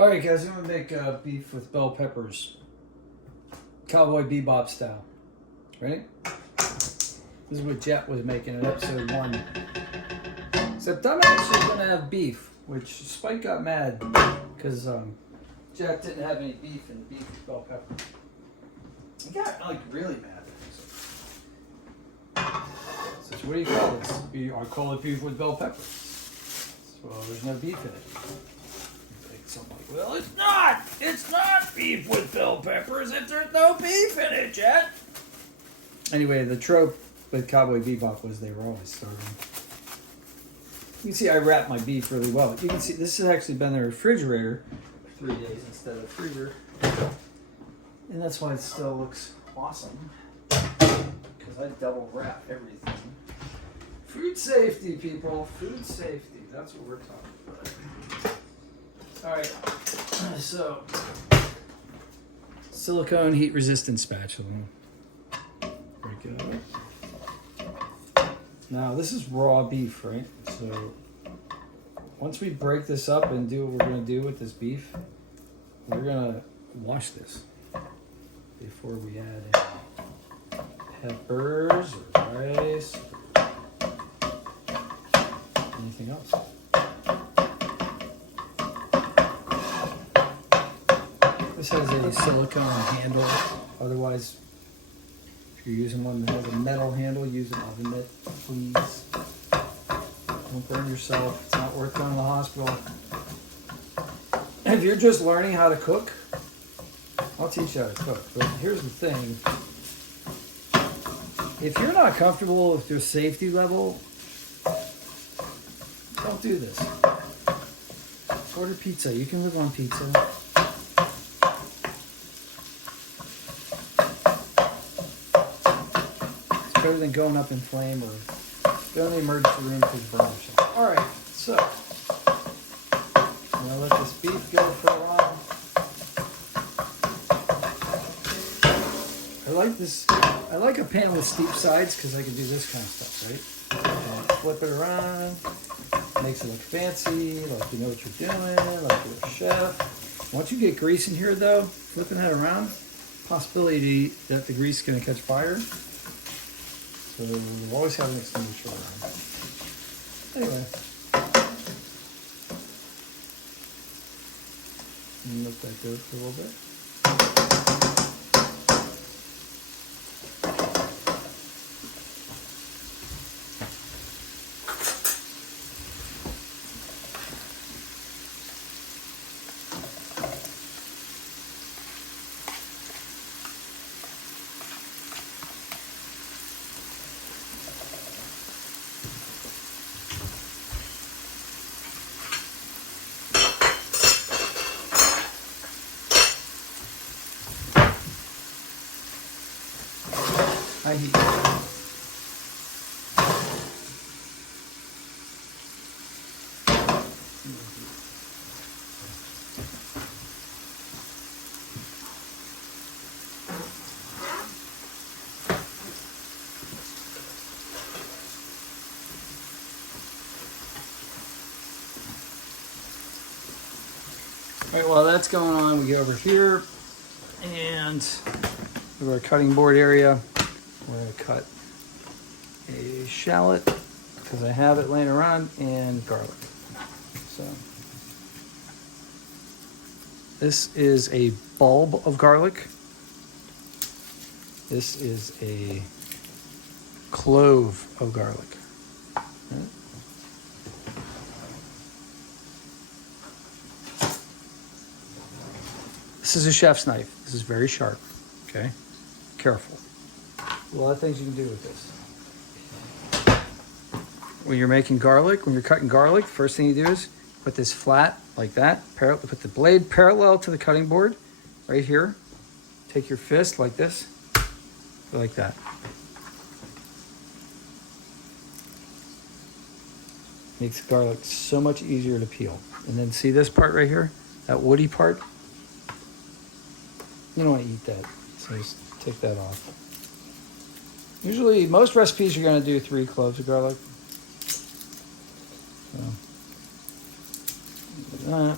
Alright guys, I'm going to make beef with bell peppers. Cowboy Bebop style. Ready? This is what Jet was making in episode 1. Except I'm actually going to have beef, which Spike got mad because Jet didn't have any beef and beef with bell pepper. He got like really mad. So what do you call this? I call it beef with bell peppers. Well, there's no beef in it. Something like, well, it's not! It's not beef with bell peppers if there's no beef in it, Jet! Anyway, the trope with Cowboy Bebop was they were always starving. You can see I wrap my beef really well. You can see this has actually been in the refrigerator for 3 days instead of the freezer. And that's why it still looks awesome. Because I double wrap everything. Food safety, people. Food safety. That's what we're talking about. Alright, so silicone heat resistant spatula. Break it up. Now this is raw beef, right? So once we break this up and do what we're going to do with this beef, we're going to wash this before we add peppers or rice or anything else. This has a silicone handle. Otherwise, if you're using one that has a metal handle, use an oven mitt, please. Don't burn yourself. It's not worth going to the hospital. If you're just learning how to cook, I'll teach you how to cook. But here's the thing. If you're not comfortable with your safety level, don't do this. Order pizza. You can live on pizza. Better than going up in flame or going to the emergency room because burn yourself. Alright, so I'm going to let this beef go for a while. I like a pan with steep sides because I can do this kind of stuff, right? Flip it around, makes it look fancy, like you know what you're doing, like you're a chef. Once you get grease in here though, flipping that around, possibility that the grease is going to catch fire. So we'll always have an extinguisher around. Anyway. Let that go for a little bit. I heat. All right, while that's going on, we get over here and we have our cutting board area. We're going to cut a shallot because I have it laying around and garlic. So this is a bulb of garlic. This is a clove of garlic. Right. This is a chef's knife. This is very sharp. Okay, careful. A lot of things you can do with this. When you're making garlic, when you're cutting garlic, first thing you do is put this flat like that. Put the blade parallel to the cutting board right here. Take your fist like this, like that. Makes garlic so much easier to peel. And then see this part right here? That woody part? You don't want to eat that, so just take that off. Usually, most recipes you're going to do 3 cloves of garlic. So, that.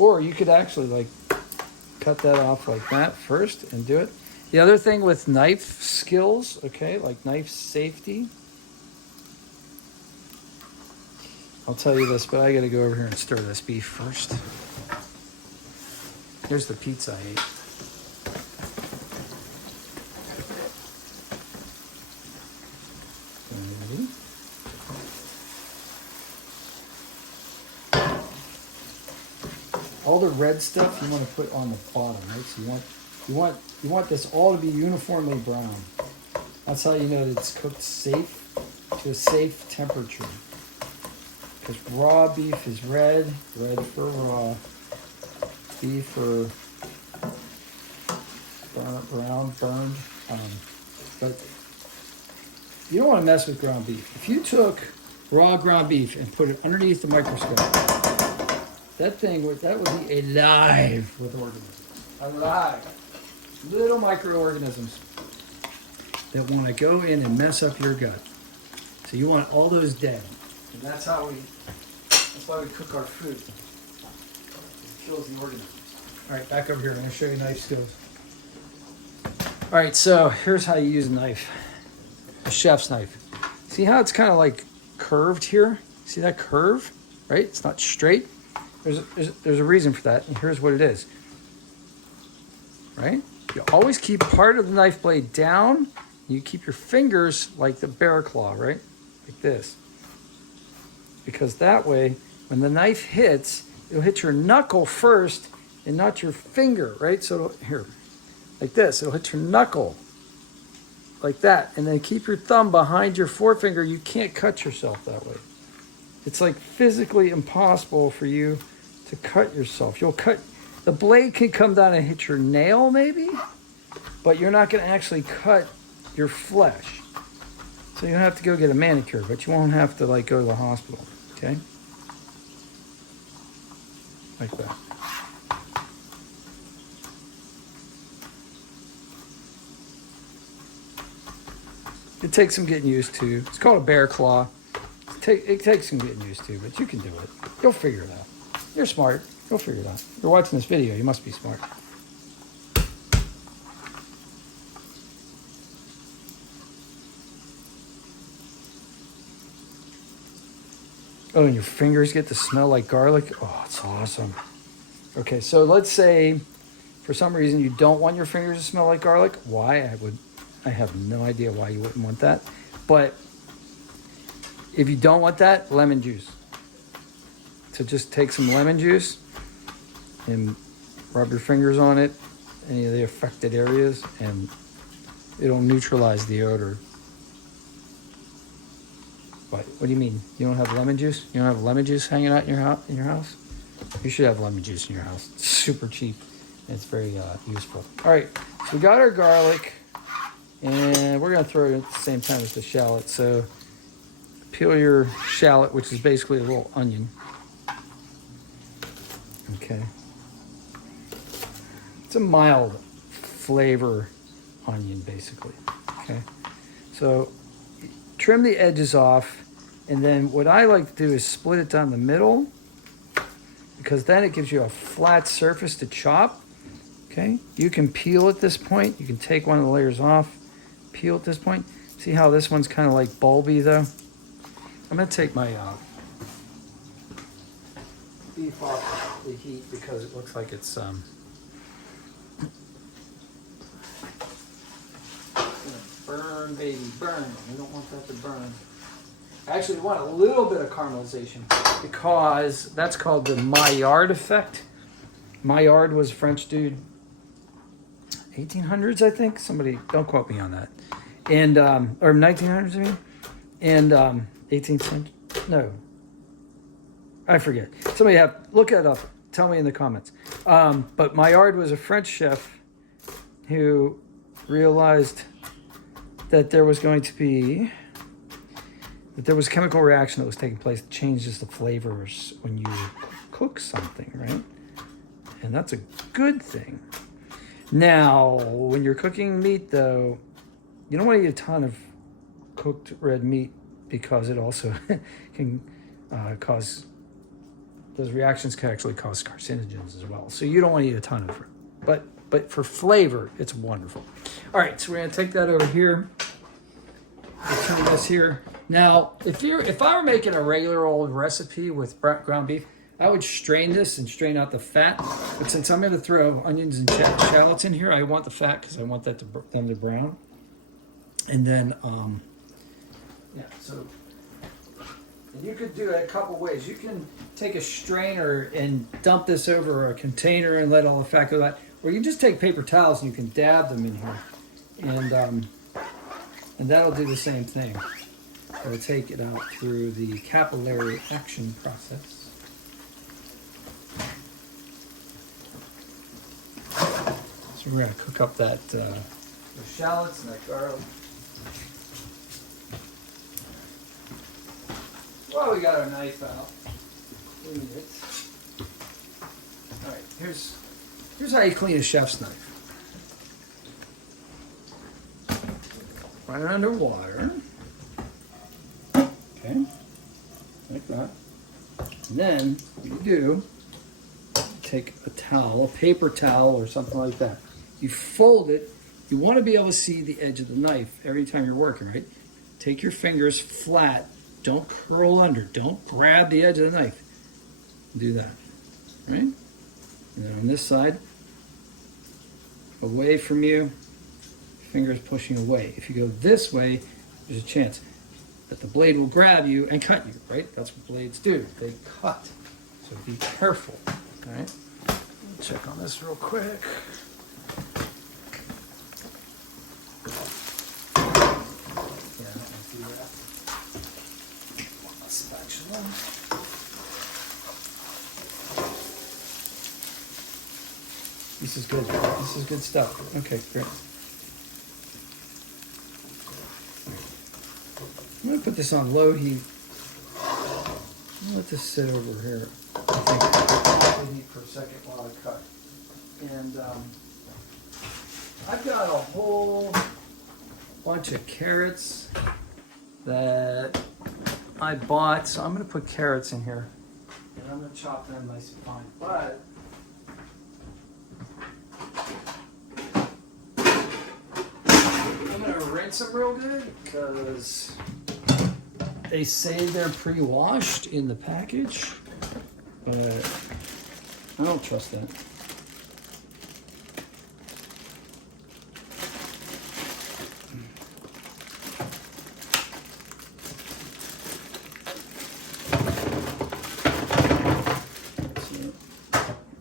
Or you could actually like cut that off like that first and do it. The other thing with knife skills, okay, like knife safety. I'll tell you this, but I gotta go over here and stir this beef first. Here's the pizza I ate. All the red stuff you want to put on the bottom, right? So you want this all to be uniformly brown. That's how you know that it's cooked safe to a safe temperature. Because raw beef is red for raw, beef for brown, burned. But you don't want to mess with ground beef. If you took raw ground beef and put it underneath the microscope, that would be alive with organisms. Alive. Little microorganisms that want to go in and mess up your gut. So you want all those dead. And that's why we cook our food. It kills the organisms. All right, back over here. I'm going to show you knife skills. All right, so here's how you use a knife. A chef's knife. See how it's kind of like curved here? See that curve? Right? It's not straight. There's a reason for that, and here's what it is. Right? You always keep part of the knife blade down. You keep your fingers like the bear claw, right? Like this. Because that way, when the knife hits, it'll hit your knuckle first and not your finger, right? So here, like this, it'll hit your knuckle like that. And then keep your thumb behind your forefinger. You can't cut yourself that way. It's like physically impossible for you to cut yourself. The blade can come down and hit your nail maybe, but you're not going to actually cut your flesh. So you have to go get a manicure, but you won't have to like go to the hospital, okay? Like that. It takes some getting used to. It's called a bear claw. It takes some getting used to, but you can do it. You'll figure it out. You're smart. You'll figure it out. You're watching this video. You must be smart. Oh, and your fingers get to smell like garlic. Oh, it's awesome. Okay, so let's say for some reason you don't want your fingers to smell like garlic. Why? I have no idea why you wouldn't want that. But if you don't want that, lemon juice. So just take some lemon juice and rub your fingers on it, any of the affected areas, and it'll neutralize the odor. What do you mean? You don't have lemon juice? You don't have lemon juice hanging out in your house? You should have lemon juice in your house. It's super cheap and it's very useful. All right, so we got our garlic, and we're gonna throw it at the same time as the shallot. So peel your shallot, which is basically a little onion. Okay. It's a mild flavor onion, basically. Okay. So trim the edges off, and then what I like to do is split it down the middle, because then it gives you a flat surface to chop. Okay. You can peel at this point. You can take one of the layers off, peel at this point. See how this one's kind of like bulby though? I'm gonna take my beef off the heat because it looks like it's burn, baby, burn. We don't want that to burn. Actually, we want a little bit of caramelization because that's called the Maillard effect. Maillard was a French dude, 1800s, I think. Somebody, don't quote me on that. And or 1900s, I mean, and 18th century. No, I forget. Somebody look it up. Tell me in the comments. But Maillard was a French chef who realized that there was a chemical reaction that was taking place that changes the flavors when you cook something, right? And that's a good thing. Now, when you're cooking meat, though, you don't want to eat a ton of cooked red meat because it also can cause those reactions can actually cause carcinogens as well. So you don't want to eat a ton of it. But for flavor, it's wonderful. All right, so we're gonna take that over here. We'll turn this here. Now, if I were making a regular old recipe with ground beef, I would strain this and strain out the fat. But since I'm gonna throw onions and shallots in here, I want the fat because I want them to brown. And then, yeah, so and you could do it a couple ways. You can take a strainer and dump this over a container and let all the fat go out. Or you just take paper towels and you can dab them in here. And that'll do the same thing. It'll take it out through the capillary action process. So we're gonna cook up that the shallots and that garlic. Well, we got our knife out. Clean it. All right, here's how you clean a chef's knife. Run it under water. Okay, like that. And then what you do, take a towel, a paper towel or something like that. You fold it. You want to be able to see the edge of the knife every time you're working, right? Take your fingers flat. Don't curl under. Don't grab the edge of the knife. Do that, right? And then on this side, away from you, fingers pushing away. If you go this way, there's a chance that the blade will grab you and cut you, right? That's what blades do. They cut. So be careful, all right? Check on this real quick. Yeah, I don't want to do that. A spatula. This is good. This is good stuff. Okay, great. I'm going to put this on low heat. I'll let this sit over here. I think low heat for a second while I cut. And I've got a whole bunch of carrots that I bought. So I'm going to put carrots in here. And I'm going to chop them nice and fine. But I'm going to rinse them real good because they say they're pre-washed in the package, but I don't trust that.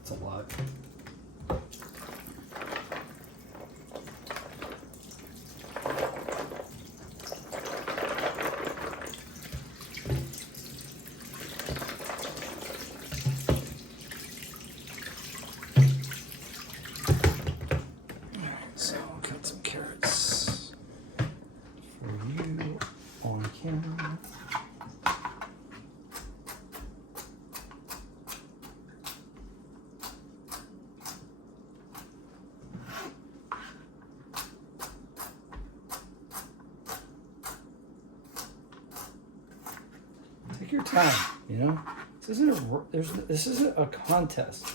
It's a lot. So cut some carrots for you on camera. Take your time, you know. This isn't a contest.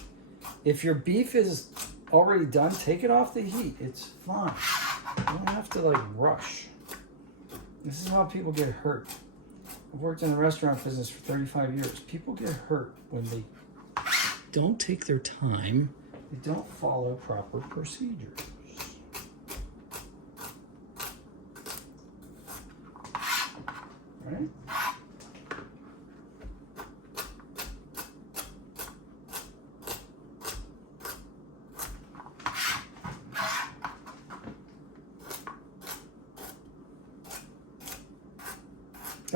If your beef is already done, take it off the heat. It's fine. You don't have to like rush. This is how people get hurt. I've worked in the restaurant business for 35 years. People get hurt when they don't take their time. They don't follow proper procedures. Right?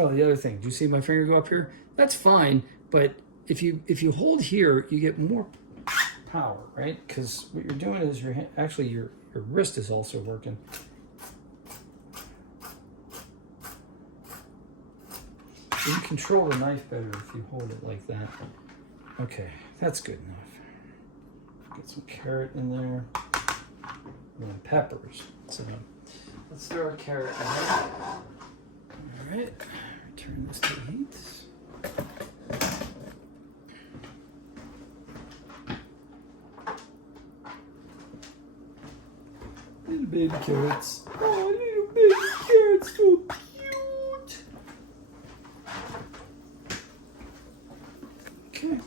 Oh, the other thing, do you see my finger go up here? That's fine, but if you hold here, you get more power, right? Because what you're doing is your wrist is also working. You can control the knife better if you hold it like that. Okay, that's good enough. Get some carrot in there, and then peppers. So let's throw a carrot in there. All right. Turn this to heat. baby carrots. Oh, little baby carrots, so cute. Okay.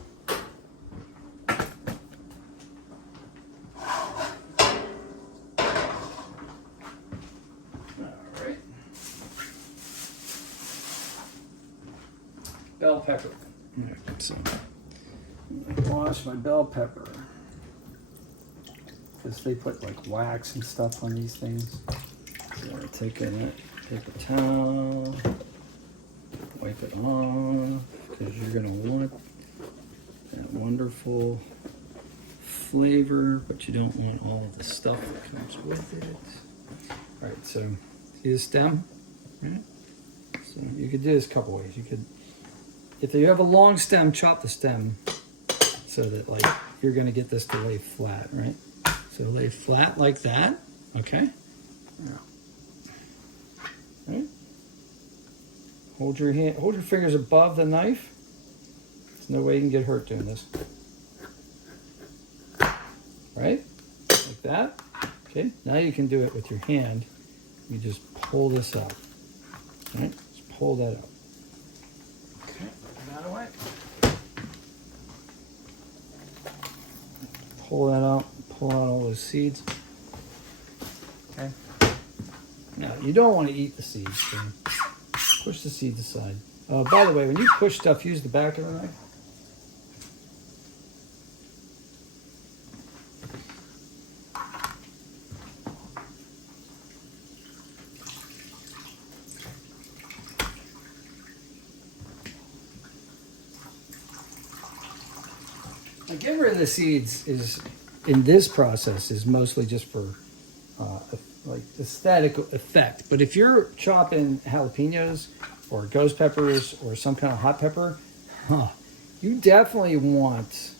Alright. Bell pepper. Alright, so I wash my bell pepper. Because they put like wax and stuff on these things. So I take a paper towel, wipe it off, because you're going to want that wonderful flavor, but you don't want all of the stuff that comes with it. All right, so see the stem? Right? So you could do this a couple ways. You could, if you have a long stem, chop the stem so that like you're going to get this to lay flat, right? So lay flat like that, okay? Now, right? Hold your fingers above the knife. There's no way you can get hurt doing this. Right? Like that. Okay, now you can do it with your hand. You just pull this up. Right? Just pull that up. Okay, put that away. Pull that out. Pull out all those seeds. Okay. Now, you don't want to eat the seeds. So push the seeds aside. By the way, when you push stuff, use the back of the knife. Now, getting rid of the seeds in this process is mostly just for like aesthetic effect. But if you're chopping jalapenos or ghost peppers or some kind of hot pepper, you definitely want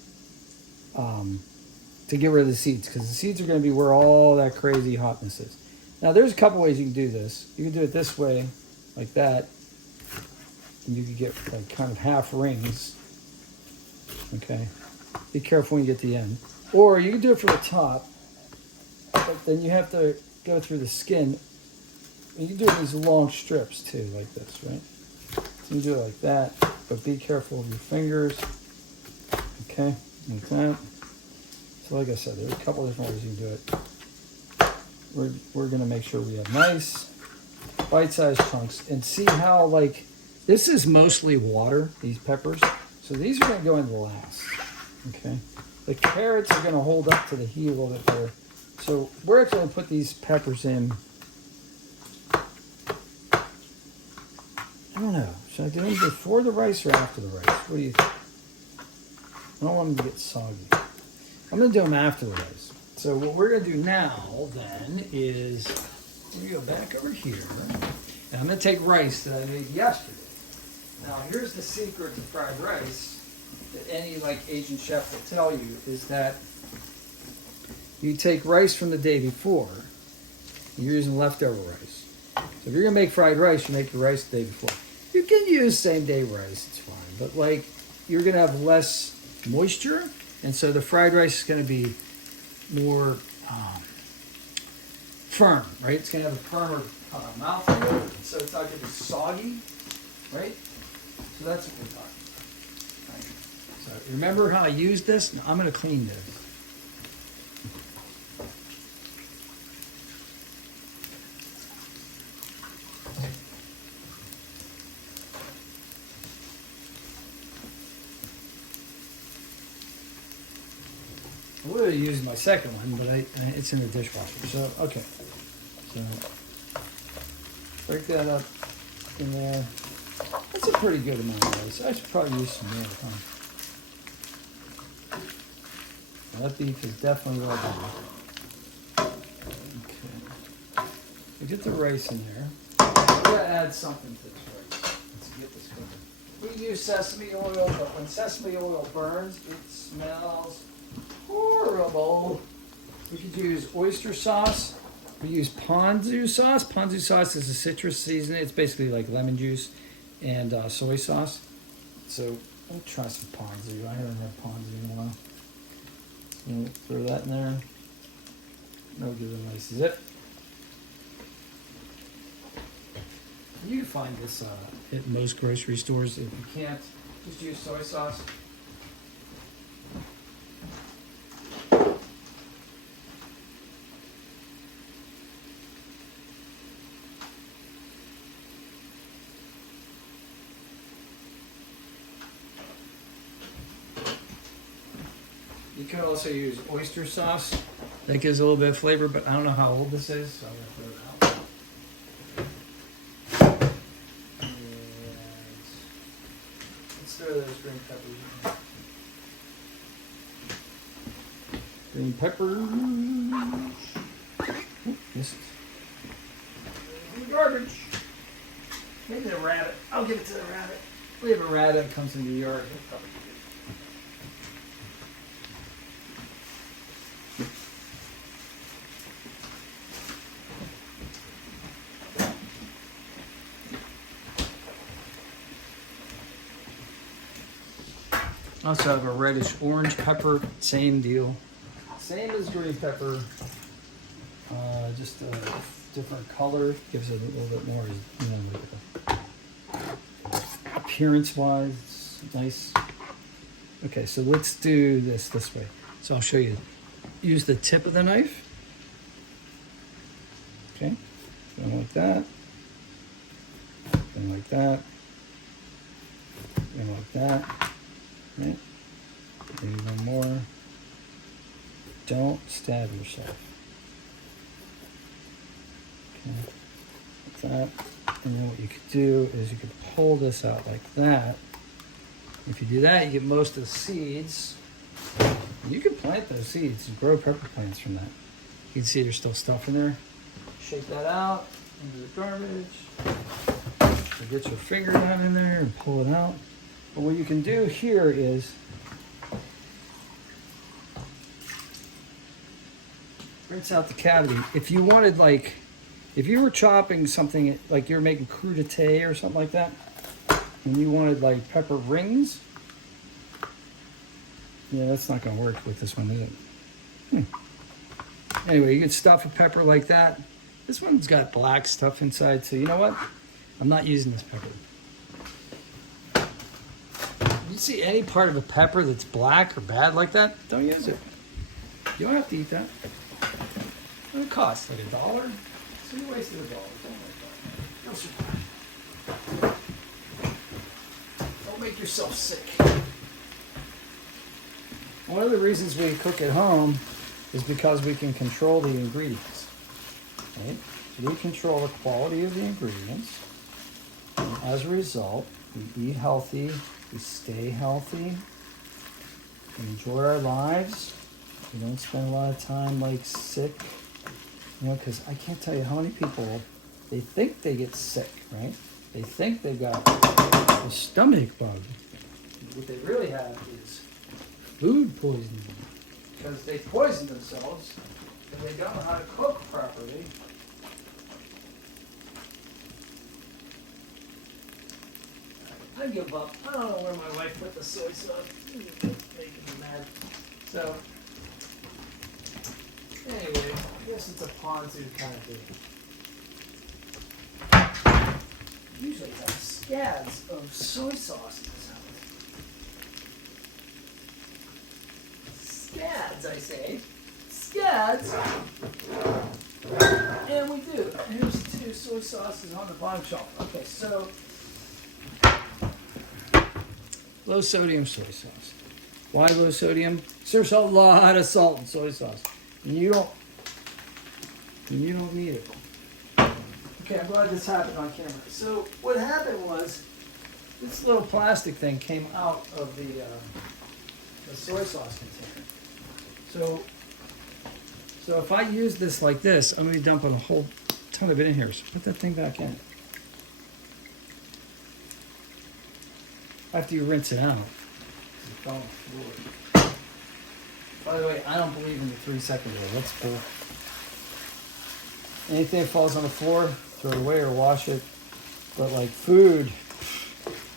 to get rid of the seeds, because the seeds are going to be where all that crazy hotness is. Now, there's a couple ways you can do this. You can do it this way, like that, and you can get like kind of half rings. Okay, be careful when you get to the end. Or you can do it from the top, but then you have to go through the skin. And you can do it in these long strips too, like this, right? So you can do it like that, but be careful of your fingers. Okay, like that. So like I said, there's a couple different ways you can do it. We're gonna make sure we have nice bite-sized chunks, and see how, like, this is mostly water, these peppers. So these are gonna go in last, okay? The carrots are going to hold up to the heat a little bit better. So we're actually going to put these peppers in. I don't know. Should I do them before the rice or after the rice? What do you think? I don't want them to get soggy. I'm going to do them after the rice. So what we're going to do now then is we're going to go back over here. And I'm going to take rice that I made yesterday. Now here's the secret to fried rice that any like Asian chef will tell you, is that you take rice from the day before. You're using leftover rice. So if you're gonna make fried rice, you make your rice the day before. You can use same day rice, it's fine. But like, you're gonna have less moisture, and so the fried rice is gonna be more firm, right? It's gonna have a firmer mouthfeel, so it's not gonna be soggy, right? So that's what we're talking about. So remember how I used this? Now I'm going to clean this. I would have used my second one, but it's in the dishwasher. So, okay. So, break that up in there. That's a pretty good amount of rice. I should probably use some more, huh? That beef is definitely well done. Okay. We get the rice in there. We're going to add something to this rice. Let's get this cooking. We use sesame oil, but when sesame oil burns, it smells horrible. We could use oyster sauce. We use ponzu sauce. Ponzu sauce is a citrus seasoning. It's basically like lemon juice and soy sauce. So I'll try some ponzu. I haven't had ponzu in a while. So throw that in there. That'll give it a nice zip. You can find this at most grocery stores. If you can't, just use soy sauce. You can also use oyster sauce. That gives a little bit of flavor, but I don't know how old this is, so I'm going to throw it out. And let's throw those green peppers in. Green peppers. Oop, missed. Garbage. Maybe the rabbit. I'll give it to the rabbit. We have a rabbit that comes in the yard. He'll probably eat it. I also have a reddish orange pepper, same deal. Same as green pepper, just a different color. Gives it a little bit more, appearance-wise, it's nice. Okay, so let's do this way. So I'll show you. Use the tip of the knife. Okay, going like that. Going like that. Going like that. Right. Maybe one more. Don't stab yourself. Okay. Like that. And then what you could do is you could pull this out like that. If you do that, you get most of the seeds. You can plant those seeds and grow pepper plants from that. You can see there's still stuff in there. Shake that out into the garbage. So get your finger down in there and pull it out. But what you can do here is rinse out the cavity. If you wanted, like, if you were chopping something, like you're making crudité or something like that, and you wanted like pepper rings, yeah, that's not going to work with this one, is it? Anyway, you can stuff a pepper like that. This one's got black stuff inside, so you know what? I'm not using this pepper. You see any part of a pepper that's black or bad like that, don't use it. You don't have to eat that. What it costs? Like $1? So you wasted $1. Don't worry about it. You'll survive. Don't make yourself sick. One of the reasons we cook at home is because we can control the ingredients. Right? So we control the quality of the ingredients. And as a result, we eat healthy. We stay healthy, we enjoy our lives. We don't spend a lot of time like sick, you know, because I can't tell you how many people, they think they get sick, right? They think they've got a stomach bug. What they really have is food poisoning because they poison themselves and they don't know how to cook properly. I give up. I don't know where my wife put the soy sauce. It's making me mad. So, anyway, I guess it's a ponzu kind of thing. Usually have scads of soy sauce in this house. Scads, I say. Scads. And we do. Here's the 2 soy sauces on the bottom shelf. Okay, so low sodium soy sauce. Why low sodium? Because there's a lot of salt in soy sauce. And you don't need it. Okay, I'm glad this happened on camera. So what happened was this little plastic thing came out of the soy sauce container. So if I use this like this, I'm going to be dumping a whole ton of it in here. So put that thing back in. After you rinse it out. It's on the floor. By the way, I don't believe in the 3-second rule. That's cool. Anything that falls on the floor, throw it away or wash it. But like food,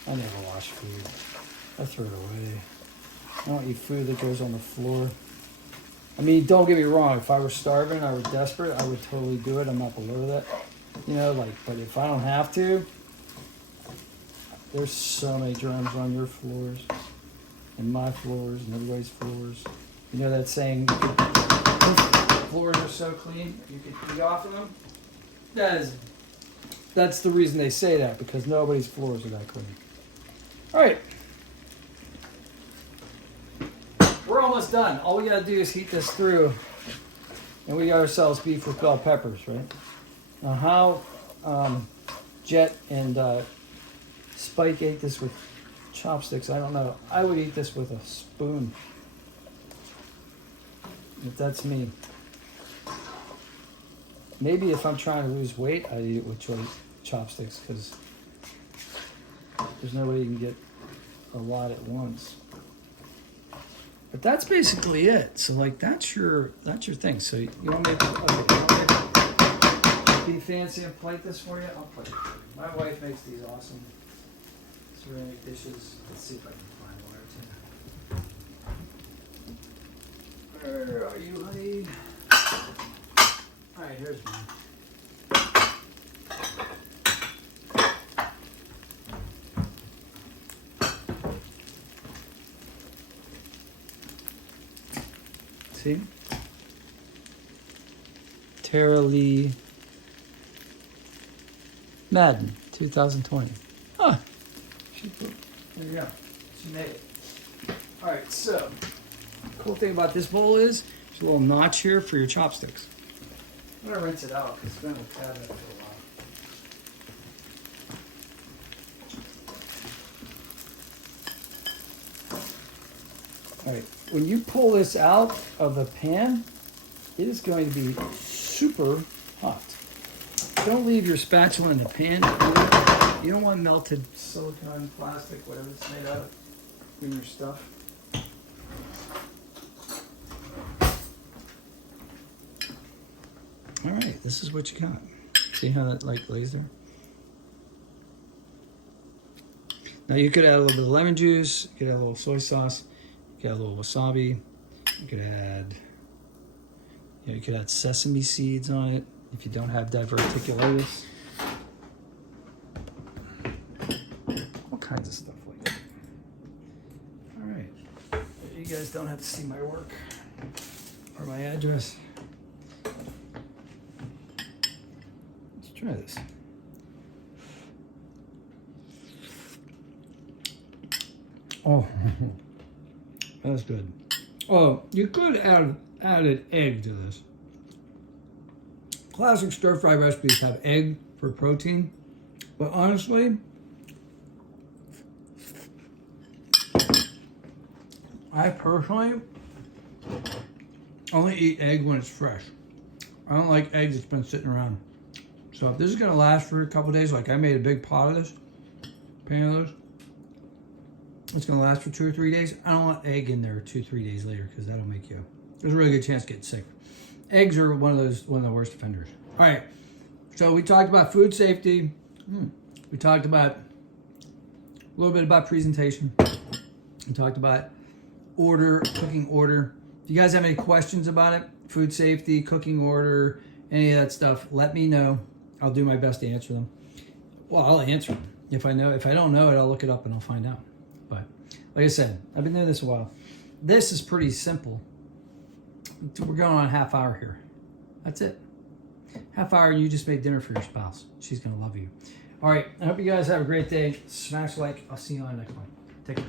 I never wash food. I throw it away. I don't eat food that goes on the floor. I mean, don't get me wrong. If I were starving, I were desperate, I would totally do it. I'm not below that. You know, like, but if I don't have to, there's so many germs on your floors and my floors and everybody's floors. You know that saying, floors are so clean, you can eat off of them? That's the reason they say that, because nobody's floors are that clean. All right. We're almost done. All we gotta do is heat this through, and we got ourselves beef with bell peppers, right? Now how Jet and Spike ate this with chopsticks, I don't know. I would eat this with a spoon. If that's me. Maybe if I'm trying to lose weight, I'd eat it with chopsticks, because there's no way you can get a lot at once. But that's basically it. So like that's your thing. So you want me to be fancy and plate this for you? I'll plate it for you. My wife makes these awesome ceramic dishes. Let's see if I can find one or two. Where are you, honey? All right, here's one. See? Tara Lee Madden, 2020. Huh. There you go. She made it. All right, so cool thing about this bowl is there's a little notch here for your chopsticks. I'm gonna rinse it out because it's been in the cabinet for a while. All right, when you pull this out of the pan, it is going to be super hot. Don't leave your spatula in the pan. You don't want melted silicone, plastic, whatever it's made out of in your stuff. All right, this is what you got. See how that like lays there? Now you could add a little bit of lemon juice, you could add a little soy sauce, you could add a little wasabi, you could add, you could add sesame seeds on it if you don't have diverticulitis. All kinds of stuff like that. All right, you guys don't have to see my work or my address. Try this. Oh, that's good. Oh, you could add an egg to this. Classic stir fry recipes have egg for protein, but honestly, I personally only eat egg when it's fresh. I don't like eggs that's been sitting around. So if this is gonna last for a couple days, like I made a big pot of this, pan of those, it's gonna last for 2 or 3 days. I don't want egg in there 2 or 3 days later because that'll make you, there's a really good chance to get sick. Eggs are one of the worst offenders. All right, so we talked about food safety. We talked about a little bit about presentation. We talked about cooking order. If you guys have any questions about it, food safety, cooking order, any of that stuff, let me know. I'll do my best to answer them. Well, I'll answer them. If I don't know it, I'll look it up and I'll find out. But like I said, I've been doing this a while. This is pretty simple. We're going on a half hour here. That's it. Half hour and you just made dinner for your spouse. She's gonna love you. All right, I hope you guys have a great day. Smash like. I'll see you on the next one. Take care.